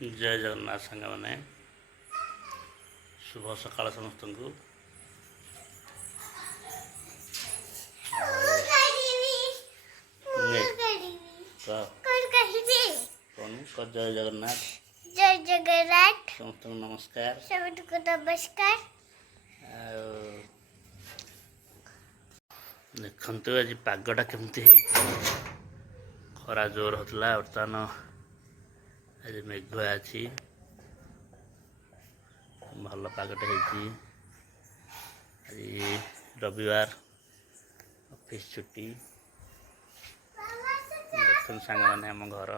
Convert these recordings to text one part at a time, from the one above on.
जय जगन्नाथ सांग मैंने शुभ सकाल समस्त को जय जगन्नाथ समस्त नमस्कार नमस्कार देखु आज पागटा केमती खरा जोर होता बर्तमान आज मेघुआ अच्छी भल पागटे आज रविवार ऑफिस छुट्टी देखते सांग मैंने आम घर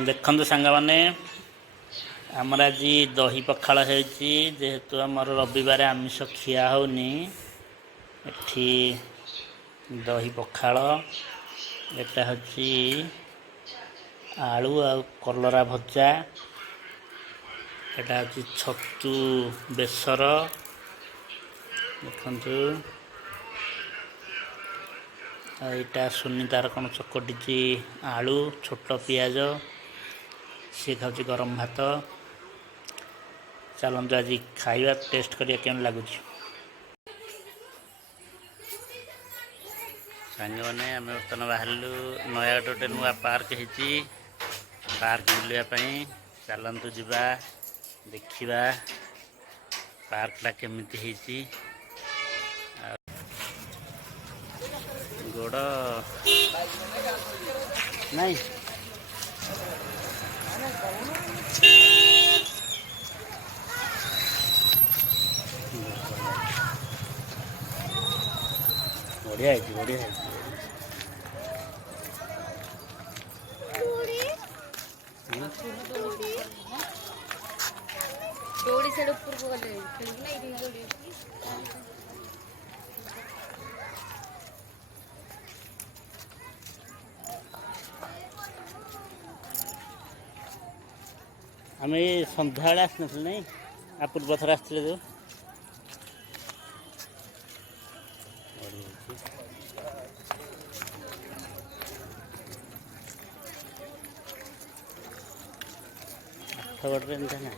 देखते सांग मैंने आमर आज दही पखाड़ जेहेतु आमर रविवार आमिष खिया होनी एठी दही पखाड़ एटा हची आलू आ कलरा भजा एटा हची छतु बेसर देखु यहाँ सुनी तार कौन चकटी आलू छोट पियाज सी खाऊँ गरम भात चलते आज खाଇବା टेस्ट करिया केन लगुच सांग मैंने आम बर्तमान बाहर नयागढ़ गोटे नुआ पार्क होती पार्क बुलापी चलतु जा देखा पार्कटा केमी गोड़ नहीं बढ़िया बढ़िया दौड़ी से ऊपर को गले नहीं दौड़ी आम सन्ध्या आसन नहीं आ पूर्व थर आसते जो आठगढ़ एमता ना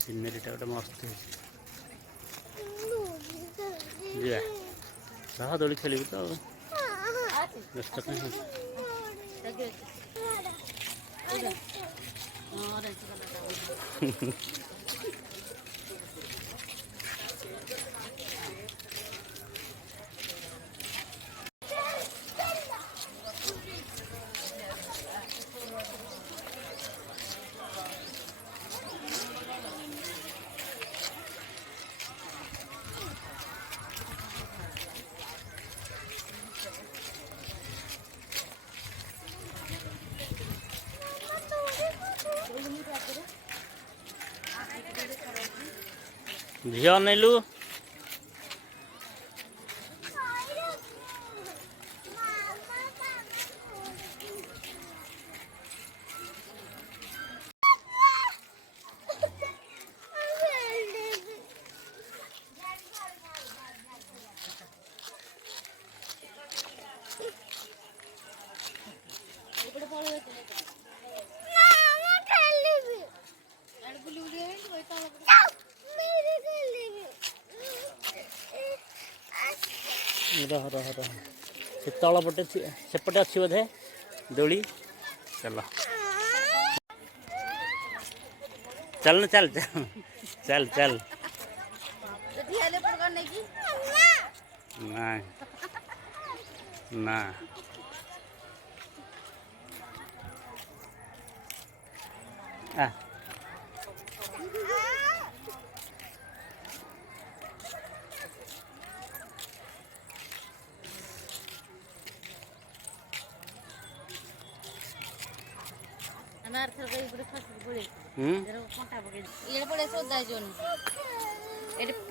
सिनेरीटा गोटे मस्त जा दोली खेल तो व्यस्त कहीं झी अनैलु रह रह रह से तल पटे सेपटे अच्छी बोधे दोली चल चल चल चल चल चल ना ना आ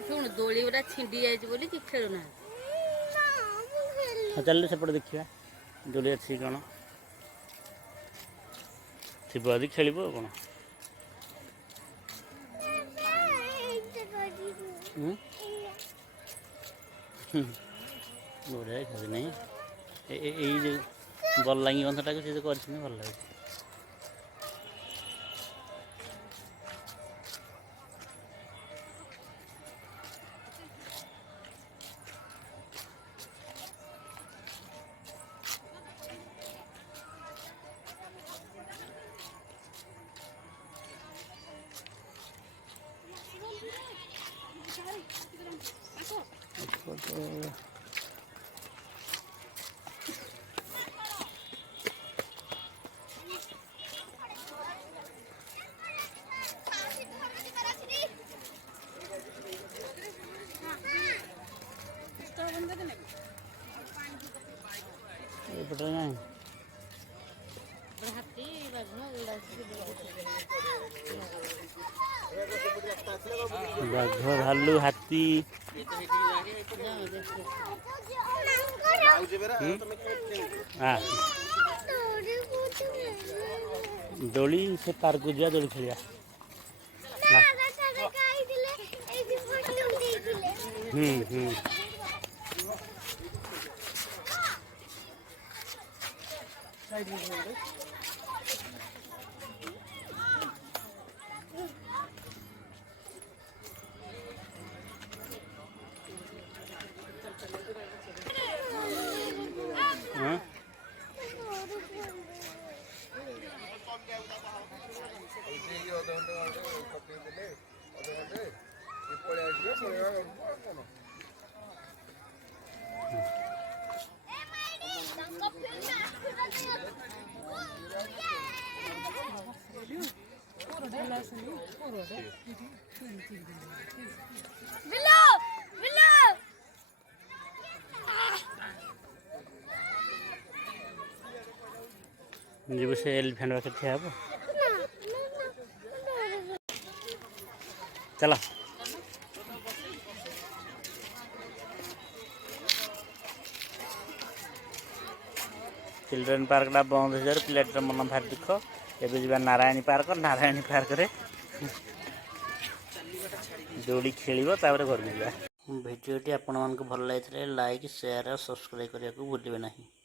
शुण दोली गुड़ा छिंडी जाए खेलुना हाँ चल सेपटे देखा दोली अच्छी कौन थी यदि खेल कौन बढ़िया खेल नहीं ये भल लगी बंधटा को सी कर भल लगे बाघ भालू हाथी दोली से पार्क को जा दोली खेलिया जीव से एलिफेंट पाखे ठिया हे चल चिल्ड्रेन पार्क टा बंद हो पिलाटर मन भार दुख एवं जा नारायणी पार्क रे दौड़ी खेल घर को जा भिडियोटी आपण मानक भल लगी लाइक शेयर और सब्सक्राइब करने को भूलिए नहीं।